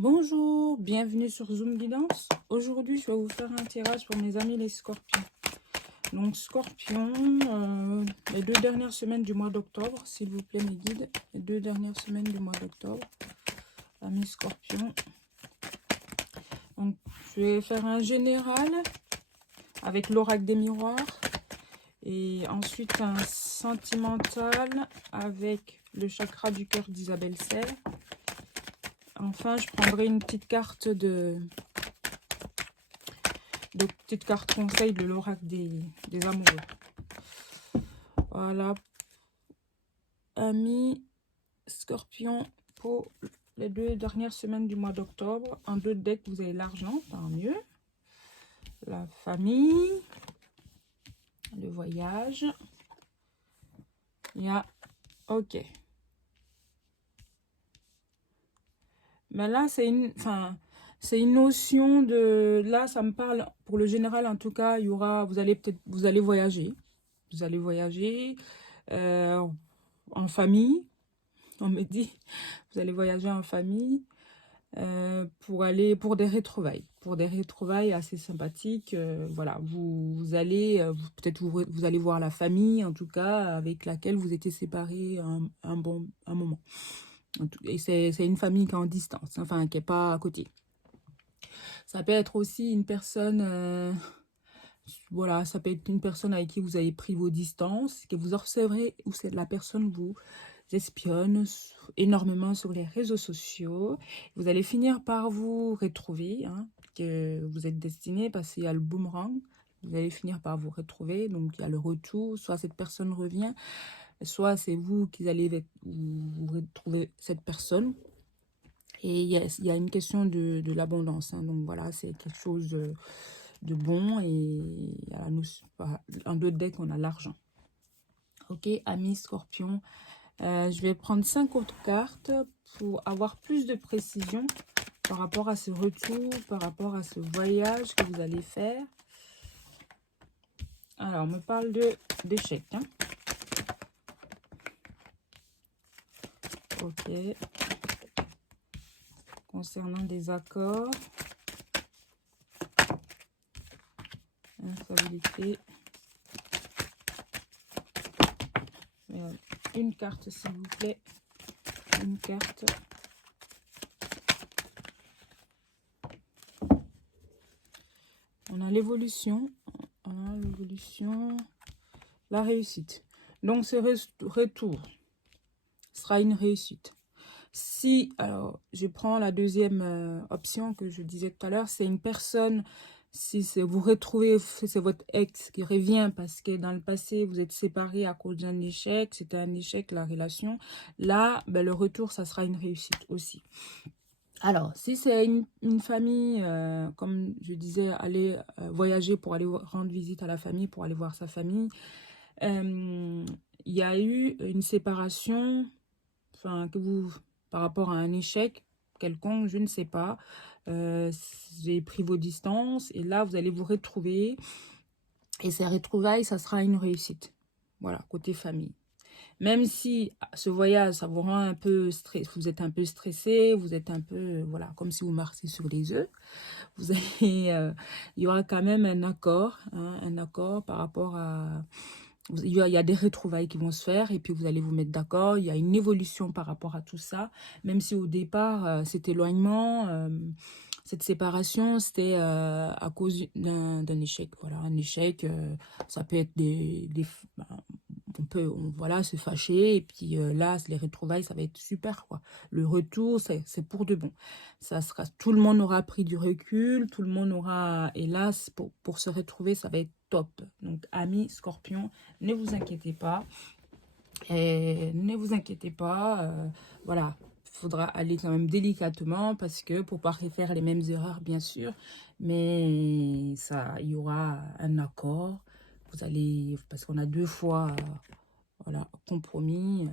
Bonjour, bienvenue sur Zoom Guidance. Aujourd'hui, je vais vous faire un tirage pour mes amis les scorpions. Donc, scorpion, les 2 dernières semaines du mois d'octobre, s'il vous plaît, mes guides. Les 2 dernières semaines du mois d'octobre, amis scorpions. Donc, je vais faire un général avec l'oracle des miroirs. Et ensuite, un sentimental avec le chakra du cœur d'Isabelle Serre. Enfin, je prendrai une petite carte de petites cartes conseils de l'oracle des amoureux. Voilà, amis scorpion, pour les 2 dernières semaines du mois d'octobre. En 2 decks, vous avez l'argent, tant mieux. La famille, le voyage. Il y a ok. Mais là, c'est une notion de... Là, ça me parle, pour le général en tout cas, il y aura... Vous allez voyager. Vous allez voyager en famille. On me dit, vous allez voyager en famille pour des retrouvailles. Pour des retrouvailles assez sympathiques. Voilà, vous allez, peut-être vous allez voir la famille, en tout cas, avec laquelle vous étiez séparés un moment. Et c'est une famille qui est en distance, enfin, qui n'est pas à côté. Ça peut être aussi une personne... voilà, ça peut être une personne avec qui vous avez pris vos distances, que vous observerez, ou c'est la personne vous espionne énormément sur les réseaux sociaux. Vous allez finir par vous retrouver, hein, que vous êtes destiné, parce qu'il y a le boomerang. Vous allez finir par vous retrouver, donc il y a le retour, soit cette personne revient, soit c'est vous qui allez vous retrouver cette personne. Et il y a une question de l'abondance, hein, donc voilà, c'est quelque chose de bon. Et en 2 decks, on a l'argent. Ok, amis scorpion. Je vais prendre 5 autres cartes pour avoir plus de précision par rapport à ce retour, par rapport à ce voyage que vous allez faire. Alors, on me parle d'échec. Hein. Ok. Concernant des accords. Instabilité. Une carte, s'il vous plaît. Une carte. On a l'évolution. La réussite. Donc, ce retour sera une réussite. Si, alors, je prends la deuxième option que je disais tout à l'heure, c'est une personne, si vous retrouvez, c'est votre ex qui revient parce que dans le passé, vous êtes séparés à cause d'un échec, c'était un échec, la relation. Là, ben, le retour, ça sera une réussite aussi. Alors, si c'est une famille, comme je disais, aller voyager pour aller rendre visite à la famille, pour aller voir sa famille, il y a eu une séparation, enfin, par rapport à un échec quelconque, je ne sais pas. J'ai pris vos distances et là, vous allez vous retrouver. Et ces retrouvailles, ça sera une réussite. Voilà, côté famille. Même si ce voyage, ça vous rend un peu stressé, vous êtes un peu stressé, vous êtes un peu, voilà, comme si vous marchiez sur les œufs. Vous allez, il y aura quand même un accord, hein, un accord par rapport à... Il y a des retrouvailles qui vont se faire et puis vous allez vous mettre d'accord. Il y a une évolution par rapport à tout ça. Même si au départ, cet éloignement, cette séparation, c'était à cause d'un échec. Voilà, un échec, ça peut être ben, voilà, se fâcher. Et puis là, les retrouvailles, ça va être super, quoi. Le retour, c'est pour de bon. Tout le monde aura pris du recul, tout le monde aura... Hélas, pour se retrouver, ça va être top. Donc, amis scorpions, ne vous inquiétez pas. Et ne vous inquiétez pas. Voilà, il faudra aller quand même délicatement parce que pour ne pas refaire les mêmes erreurs, bien sûr. Mais ça, il y aura un accord. Vous allez... Parce qu'on a 2 fois... voilà, compromis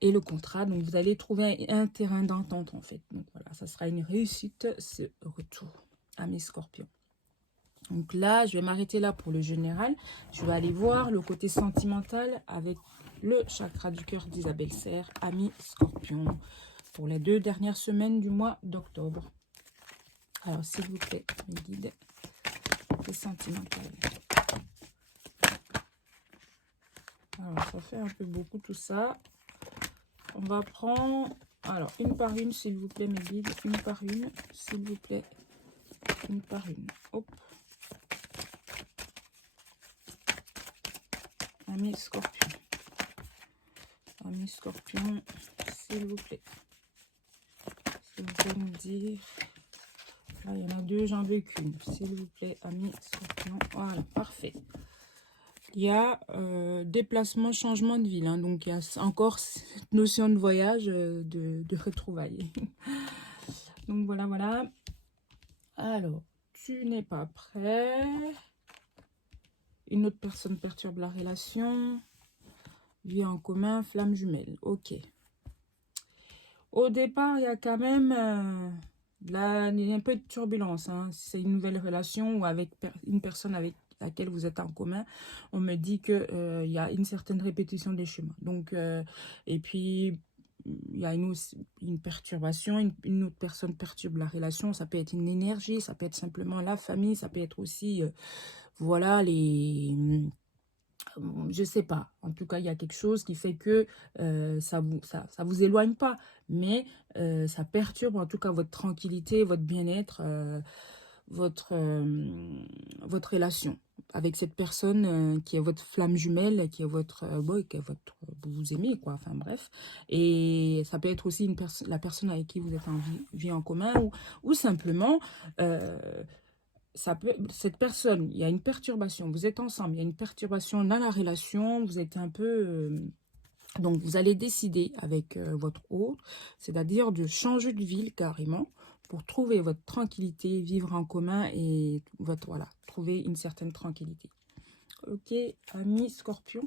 et le contrat. Donc, vous allez trouver un terrain d'entente, en fait. Donc, voilà, ça sera une réussite, ce retour, amis scorpions. Donc là, je vais m'arrêter là pour le général. Je vais aller voir le côté sentimental avec le chakra du cœur d'Isabelle Serre, amis scorpions. pour les 2 dernières semaines du mois d'octobre. Alors, s'il vous plaît, mes guides, c'est sentimental. Alors, ça fait un peu beaucoup tout ça. On va prendre, alors, une par une, s'il vous plaît, mes guides. Une par une, s'il vous plaît. Une par une. Hop. Ami Scorpion. Ami Scorpion, s'il vous plaît. S'il vous plaît, nous dire. Là, il y en a 2, j'en veux qu'une. S'il vous plaît, ami Scorpion. Voilà, parfait. Il y a déplacement, changement de ville. Hein, donc, il y a encore cette notion de voyage, de retrouvailles. Donc, voilà, voilà. Alors, tu n'es pas prêt. Une autre personne perturbe la relation. Vie en commun, flamme jumelle. Ok. Au départ, il y a quand même il y a un peu de turbulence. Hein. C'est une nouvelle relation ou avec une personne avec laquelle vous êtes en commun. On me dit que il y a une certaine répétition des chemins. Donc, et puis, il y a une perturbation. Une autre personne perturbe la relation. Ça peut être une énergie, ça peut être simplement la famille, ça peut être aussi, voilà, je sais pas. En tout cas, il y a quelque chose qui fait que ça vous éloigne pas, mais ça perturbe en tout cas votre tranquillité, votre bien-être, votre relation avec cette personne qui est votre flamme jumelle, qui est votre vous vous aimez quoi. Enfin bref, et ça peut être aussi la personne avec qui vous êtes en vie en commun ou simplement cette personne, il y a une perturbation, vous êtes ensemble, il y a une perturbation dans la relation, vous êtes un peu... donc, vous allez décider avec votre hôte, c'est-à-dire de changer de ville carrément pour trouver votre tranquillité, vivre en commun et voilà, trouver une certaine tranquillité. Ok, ami Scorpion,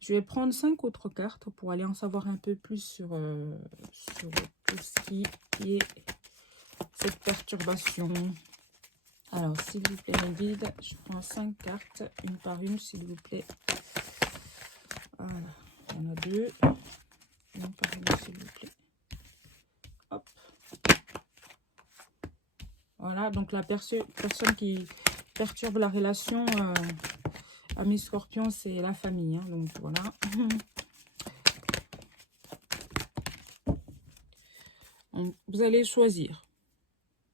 je vais prendre 5 autres cartes pour aller en savoir un peu plus sur tout ce qui est cette perturbation. Alors, s'il vous plaît, mes guides, je prends 5 cartes, une par une, s'il vous plaît. Voilà, il y en a 2. Une par une, s'il vous plaît. Hop. Voilà, donc la personne qui perturbe la relation ami Scorpion, c'est la famille. Hein, donc, voilà. Vous allez choisir.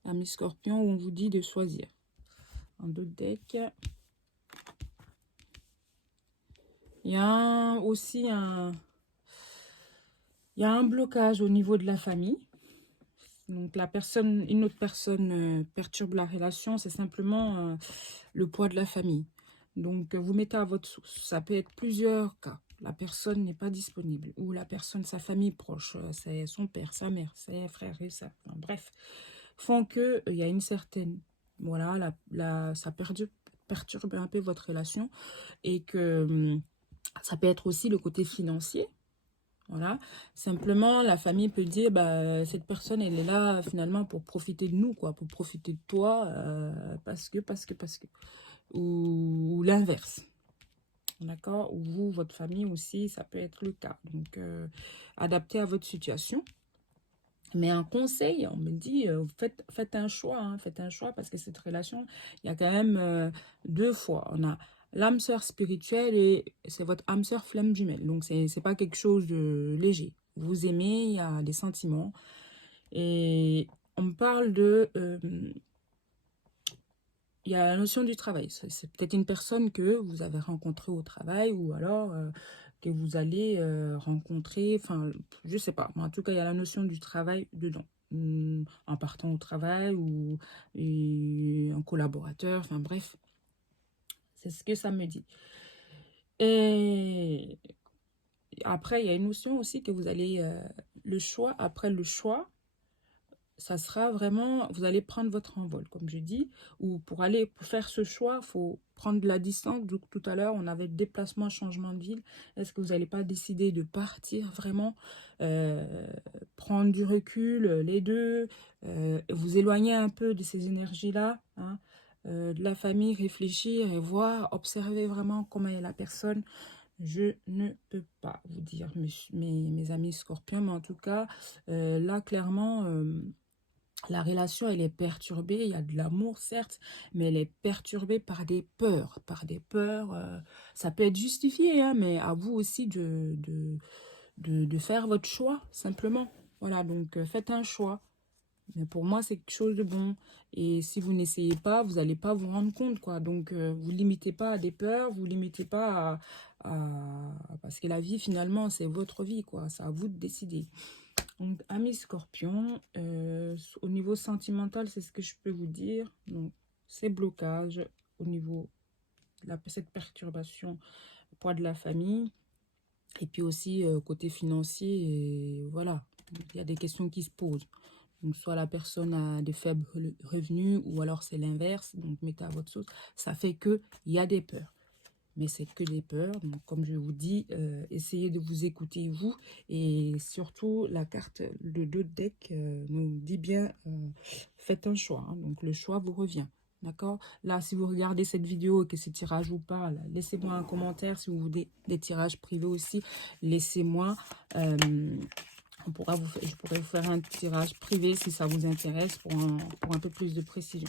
Ami Scorpion, on vous dit de choisir. Un autre deck. Il y a aussi un blocage au niveau de la famille. Donc une autre personne perturbe la relation, c'est simplement le poids de la famille. Donc vous mettez à votre source. Ça peut être plusieurs cas. La personne n'est pas disponible ou la personne, sa famille proche, c'est son père, sa mère, ses frères et sœurs. Enfin, bref, font que il y a une certaine, voilà, ça perturbe un peu votre relation et que ça peut être aussi le côté financier. Voilà, simplement la famille peut dire bah cette personne elle est là finalement pour profiter de nous quoi, pour profiter de toi parce que ou l'inverse. D'accord, ou vous votre famille aussi ça peut être le cas. Donc adapté à votre situation. Mais un conseil, on me dit faites un choix, hein, faites un choix parce que cette relation, il y a quand même 2 fois. On a l'âme sœur spirituelle et c'est votre âme sœur flamme jumelle. Donc, c'est pas quelque chose de léger. Vous aimez, il y a des sentiments. Et on me parle de... il y a la notion du travail. C'est peut-être une personne que vous avez rencontrée au travail ou alors que vous allez rencontrer. Enfin, je sais pas. Mais en tout cas, il y a la notion du travail dedans. En partant au travail ou un collaborateur. Enfin, bref. C'est ce que ça me dit. Et après, il y a une notion aussi que vous allez... le choix, après le choix, ça sera vraiment... Vous allez prendre votre envol, comme je dis. Ou pour faire ce choix, il faut prendre de la distance. Donc, tout à l'heure, on avait déplacement, changement de ville. Est-ce que vous n'allez pas décider de partir vraiment prendre du recul, les deux, vous éloigner un peu de ces énergies-là, hein, de la famille, réfléchir et voir, observer vraiment comment est la personne. Je ne peux pas vous dire, mes amis scorpions, mais en tout cas, là, clairement, la relation, elle est perturbée. Il y a de l'amour, certes, mais elle est perturbée par des peurs. Ça peut être justifié, hein, mais à vous aussi de faire votre choix, simplement. Voilà, donc faites un choix. Mais pour moi, c'est quelque chose de bon. Et si vous n'essayez pas, vous n'allez pas vous rendre compte, quoi. Donc, vous limitez pas à des peurs, vous limitez pas Parce que la vie, finalement, c'est votre vie, quoi. C'est à vous de décider. Donc, amis scorpions, au niveau sentimental, c'est ce que je peux vous dire. Donc, ces blocages au niveau de cette perturbation, poids de la famille. Et puis aussi, côté financier, et voilà. Il y a des questions qui se posent. Donc, soit la personne a des faibles revenus ou alors c'est l'inverse. Donc, mettez à votre sauce. Ça fait qu'il y a des peurs. Mais c'est que des peurs. Donc, comme je vous dis, essayez de vous écouter, vous. Et surtout, la carte de 2 decks nous dit bien, faites un choix. Hein. Donc, le choix vous revient. D'accord? Là, si vous regardez cette vidéo et que ce tirage vous parle, laissez-moi un commentaire. Si vous voulez des tirages privés aussi, laissez-moi. Je pourrais vous faire un tirage privé si ça vous intéresse pour un peu plus de précision.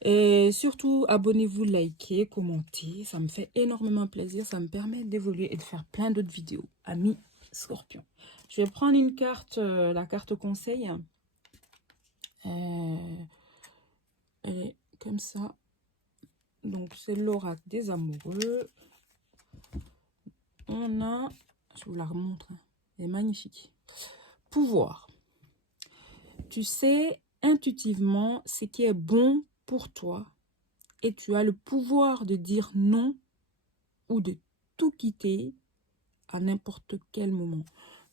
Et surtout, abonnez-vous, likez, commentez. Ça me fait énormément plaisir. Ça me permet d'évoluer et de faire plein d'autres vidéos. Amis Scorpion. Je vais prendre une carte, la carte conseil. Elle est comme ça. Donc, c'est l'oracle des amoureux. On a... Je vous la remontre. Hein. Elle est magnifique. Pouvoir. Tu sais intuitivement ce qui est bon pour toi et tu as le pouvoir de dire non ou de tout quitter à n'importe quel moment.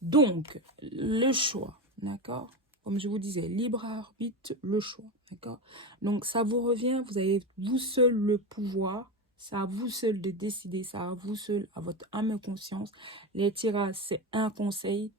Donc, le choix, d'accord? Comme je vous disais, libre arbitre, le choix, d'accord? Donc, ça vous revient, vous avez vous seul le pouvoir, c'est à vous seul de décider, c'est à vous seul, à votre âme et conscience. Les tirages, c'est un conseil.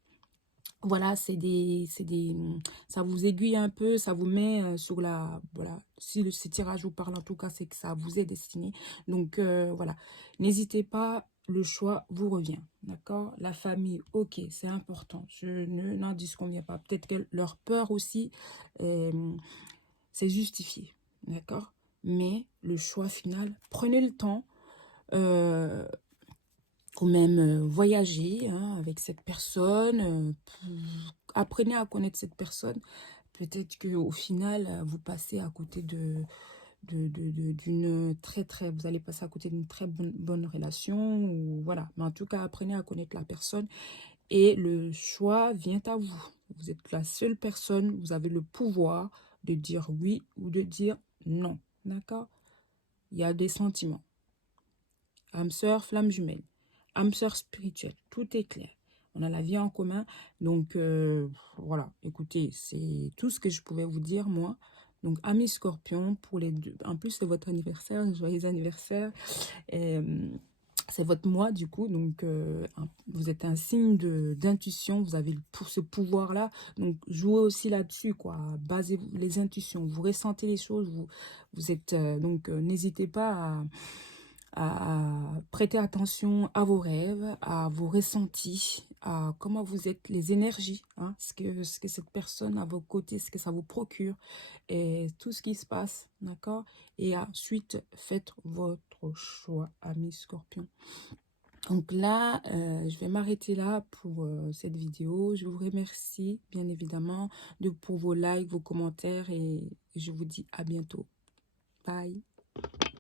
Voilà, ça vous aiguille un peu, ça vous met sur la, voilà, si ce tirage vous parle en tout cas, c'est que ça vous est destiné. Donc, voilà, n'hésitez pas, le choix vous revient, d'accord? La famille, ok, c'est important, je n'en disconviens pas. Peut-être que leur peur aussi, c'est justifié, d'accord? Mais le choix final, prenez le temps, ou même voyager hein, avec cette personne, apprenez à connaître cette personne. Peut-être qu'au final, vous passez à côté vous allez passer à côté d'une très bonne relation, ou voilà. Mais en tout cas, apprenez à connaître la personne et le choix vient à vous. Vous êtes la seule personne, vous avez le pouvoir de dire oui ou de dire non, d'accord? Il y a des sentiments. Âme sœur, flamme jumelle. Âme sœur spirituelle, tout est clair. On a la vie en commun. Donc, voilà, écoutez, c'est tout ce que je pouvais vous dire, moi. Donc, amis scorpions, pour les deux. En plus, c'est votre anniversaire, joyeux anniversaire. C'est votre mois, du coup. Donc, vous êtes un signe d'intuition. Vous avez ce pouvoir-là. Donc, jouez aussi là-dessus, quoi. Basez les intuitions. Vous ressentez les choses. Vous êtes... donc, n'hésitez pas à prêter attention à vos rêves, à vos ressentis, à comment vous êtes, les énergies, hein, ce que cette personne à vos côtés, ce que ça vous procure, et tout ce qui se passe, d'accord? Et ensuite, faites votre choix, amis scorpions. Donc là, je vais m'arrêter là pour cette vidéo. Je vous remercie, bien évidemment, pour vos likes, vos commentaires, et je vous dis à bientôt. Bye!